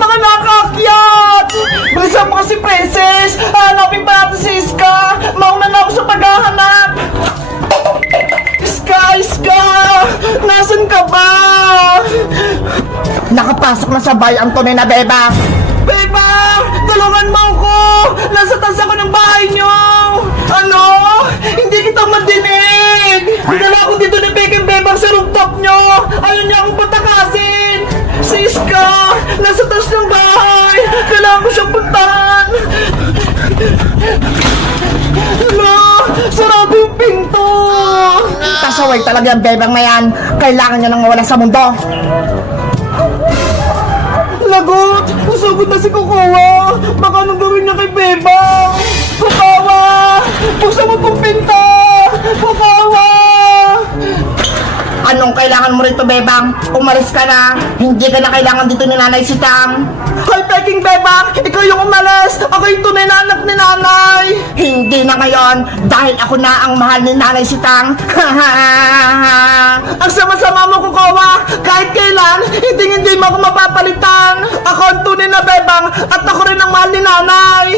na ka nakaakyat! Bilisan mo kasi, Princess! Hanapin pa natin si Iska! Mauna na ako sa paghahanap! Iska! Nasaan ka ba? Nakapasok na sa bahay ang tunay na bebang. Bebang! Tulungan mo ako! Nasa taas ako ng bahay niyo! Ano? Hindi kita madinig! Dinala ako dito ni Peking Bebang sa rooftop niyo! Ayaw niya akong patakasin! Si Iska! Nasa taas ng bahay! Kailangan ko siyang puntahan! Hala! Sarado yung pinto! Pasaway talaga ang bebang na yan. Kailangan niya nang mawala sa mundo. Lagot! Nasugod na si Kukawa! Baka anong gawin niya kay Bebang? Kukawa! Buksan mo tong pinto! Kukawa! Anong kailangan mo rito, bebang? Umalis ka na. Hindi ka na kailangan dito ni Nanay Sitang. Hoy, Peking Bebang! Ikaw yung umalis! Ako yung tunay na anak ni Nanay! Hindi na ngayon dahil ako na ang mahal ni Nanay Sitang. Ang sama-sama mo, Kukawa! Kahit kailan, hindi mo ako mapapalitan! Ako ang tunay na Bebang at ako rin ang mahal ni Nanay!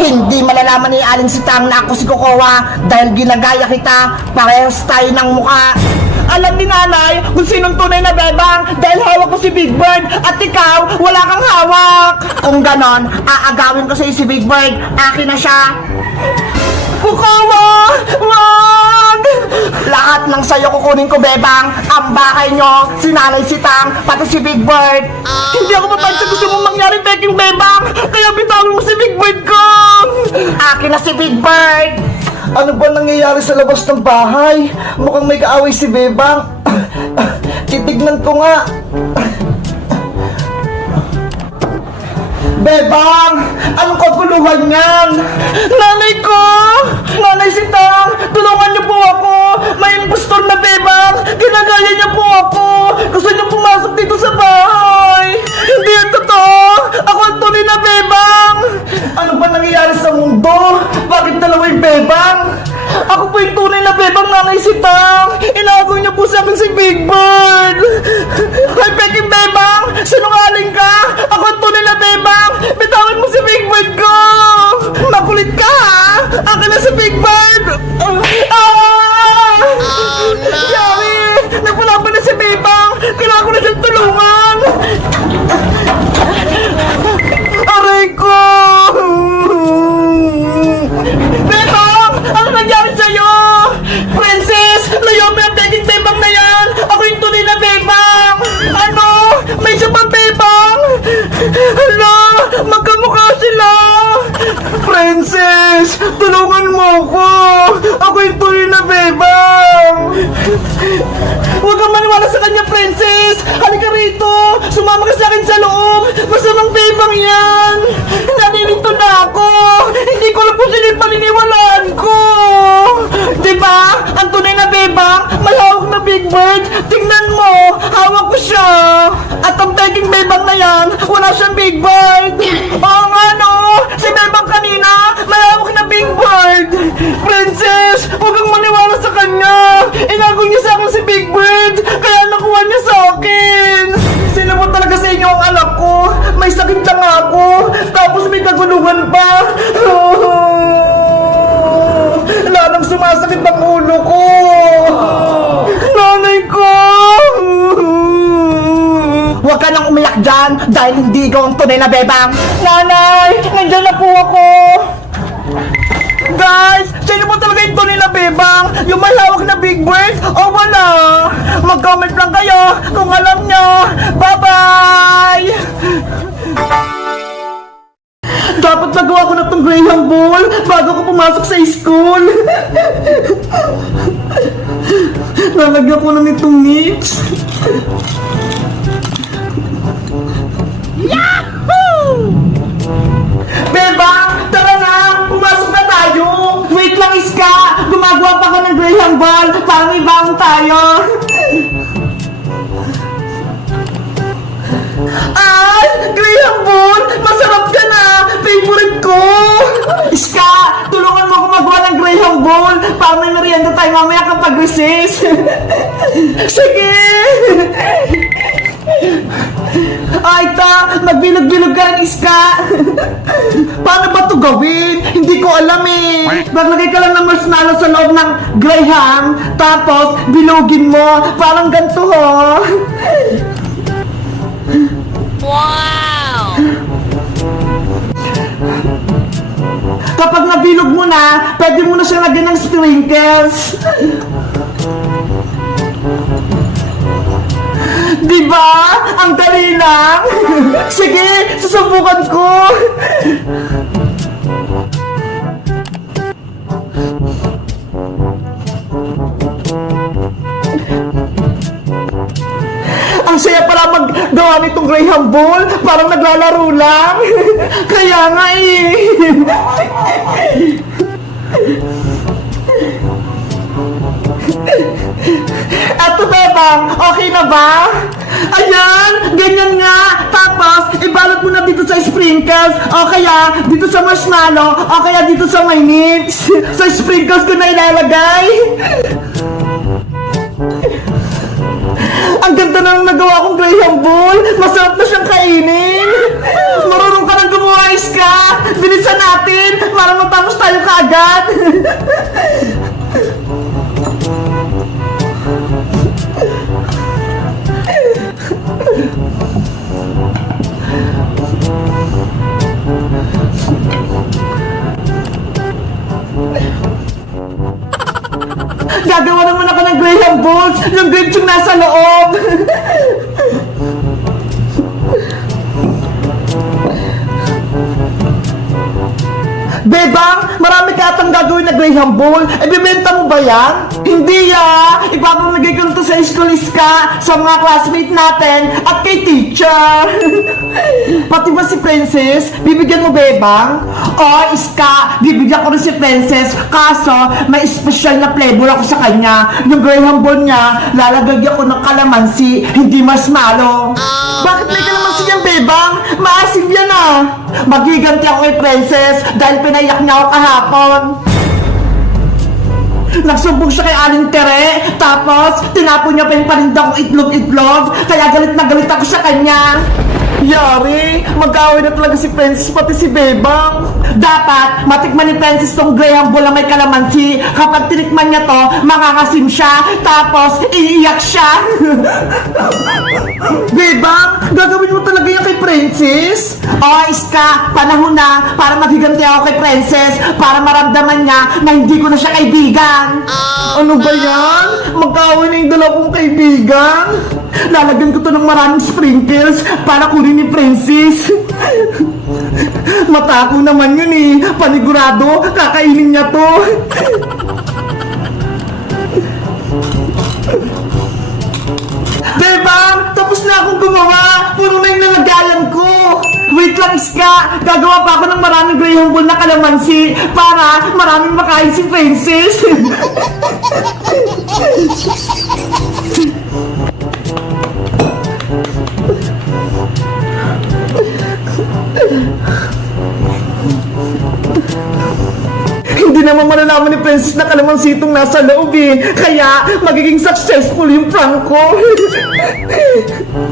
Hindi malalaman ni Aling Sitang na ako si Kukawa dahil ginagaya kita. Parehas tayo ng mukha. Alam ni Nanay kung sinong tunay na Bebang dahil hawak ko si Big Bird at ikaw, wala kang hawak! Kung ganon, aagawin ko sa si Big Bird. Akin na siya. Kukawa! Wag! Lahat ng sayo kukunin ko, bebang. Ang bahay nyo, si Nanay Sitang, pati si Big Bird. Hindi ako mapag sa gusto mong mangyari, Peking Bebang! Kaya bitawin mo si Big Bird ko! Akin na si Big Bird. Ano ba nangyayari sa labas ng bahay? Mukhang may kaaway si Bebang. Titignan ko nga. Bebang! Anong kaguluhan yan? Nanay ko! Nanay Sitang! Tulungan niyo po ako! May impostor na Bebang! Ginagaya niya po ako! Gusto niyo pumasok dito sa bahay! Hindi yan totoo! Ako ang tunay na Bebang! Ano ba nangyayari sa mundo? Bakit dalawa yung Bebang? Ako po yung tunay na Bebang, Nanay Sitang! Inaagaw niyo po sa akin si Big Bird! Hoy, Peking Bebang! Sinungaling ka! Ako ang tunay na Bebang! Bitawan mo si Big Bird ko! Makulit ka, ha? Akin na si Big Bird! Oh, no! Yari! Nagpulaban na si Bebang! Kailangan ko na siyang tulungan! Aray ko! Bebang! Ano nangyari sa'yo? Princess! Layo mo yung Peking Bebang na yan! Ako yung tunay na Bebang! Ano? May isa pang Bebang? Hala! Magkamukha sila! Princess! Tulungan mo ako! Ako yung tunay na Bebang! Huwag kang maniwala sa kanya, Princess! Halika rito! Sumama ka sa akin sa loob! Masamang Bebang yan! Naninito na ako! Hindi ko alam kung sino yung paniniwalaan ko! Diba? Ang tunay na Bebang, may hawak na Big Bird! Tingnan mo! Hawak ko siya! At ang Peking Bebang na yan, wala siyang Big Bird! Oo nga no! Si Bebang kanina, may hawak na Big Bird! Princess, huwag kang maniwala sa kanya! Inago niya sa akin si Big Bird, kaya nakuha niya sa akin! Sino mo talaga sa inyo ang anak ko? May sakit na nga ako, tapos may kaguluhan pa! Lalong sumasakit ang ulo ko! Nanay ko! Huwag ka nang umiyak dyan dahil hindi ikaw ang tunay na bebang. Nanay! Nandiyan na po ako! Guys! Sino po talaga yung tunay na Bebang? Yung may hawak na Big Bird? O wala? Mag-comment lang kayo kung alam nyo! Bye-bye! Dapat magawa ko na tong Graham Ball bago ko pumasok sa school! Lalagyan ko na nitong nips! Yahoo! Bebang! Tara na! Pumasok na tayo! Wait lang, Iska! Gumagawa pa ako ng Graham Ball para may baon tayo! Ay! Graham Ball! Masarap ka na! Favorite ko! Iska! Tulungan mo ako magawa ng Graham Ball para may merienda tayo mamaya kapag recess! Sige! Ay, magbilog-bilog ka, Iska. Paano ba to gawin? Hindi ko alam eh. Maglagay ka lang ng marshmallow sa loob ng Graham, tapos bilugin mo. Parang ganito, ho. Wow! Kapag nabilog mo na, pwede mo na siya lagyan ng sprinkles. Diba? Ang dali lang. Sige, susubukan ko. Ang saya pala maggawa nitong Graham Ball. Parang naglalaro lang. Kaya nga eh. Eto, Bebang, okay na ba? Ayan, ganyan nga. Tapos, ibalot mo na dito sa sprinkles, o kaya dito sa marshmallow, o kaya dito sa may mix. Sa sprinkles ko na ilalagay. Ang ganda na nagawa kong Graham Ball. Masarap na siyang kainin. Marunong ka nang gumawa, Iska. Bilisan natin para matapos tayo kaagad. Gagawa naman ako ng Graham Balls, yung grapes yung nasa loob. Bebang, marami ka atang gagawin na Graham Ball. Ibibenta mo ba yan? Hindi ya! Ipapamigay ko na to sa school, Iska, sa mga classmate natin at kay teacher. Pati ba si Princess? Bibigyan mo, Bebang? O, Iska, bibigyan ko rin si Princess. Kaso, may special na flavor ako sa kanya. Yung Graham Ball niya, lalagagyan ko ng kalamansi, hindi marshmallow. Bakit may kalamansi yan, Bebang? Maasim yan ah. Magiganti ako kay Princess dahil pinayak niya ako kahapon. Nagsumbong siya kay Aling Tere, tapos tinapon niya pa yung paninda kong itlog-itlog, kaya galit na galit ako sa kanya. Yari, mag-away na talaga si Princess pati si Bebang. Dapat matikman ni Princess tong Graham Ball na may kalamansi. Kapag tinikman niya to, makakasim siya, tapos iiyak siya. Bebang, gagawin mo talaga yan kay Princess? O, Iska, panahon na para maghiganti ako kay Princess, para maramdaman niya na hindi ko na siya kaibigan. Ano ba yan? Mag-away na yung dalawang kaibigan? Lalagyan ko to ng maraming sprinkles para kunin ni Princess. Matako naman yun eh. Panigurado, kakainin niya to. Bebang, tapos na akong gumawa. Puno na yung nalagayan ko. Wait lang, Iska. Gagawa pa ako ng maraming Graham Ball na kalamansi para maraming makain si Princess. Hindi naman malalaman ni Princess na kalamansi itong nasa loob eh. Kaya magiging successful yung prank ko.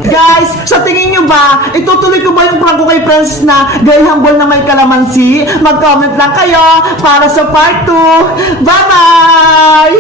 Guys, sa tingin nyo ba, itutuloy ko ba yung prank ko kay Princess na Graham Ball na may kalamansi? Mag-comment lang kayo para sa part 2. Bye-bye!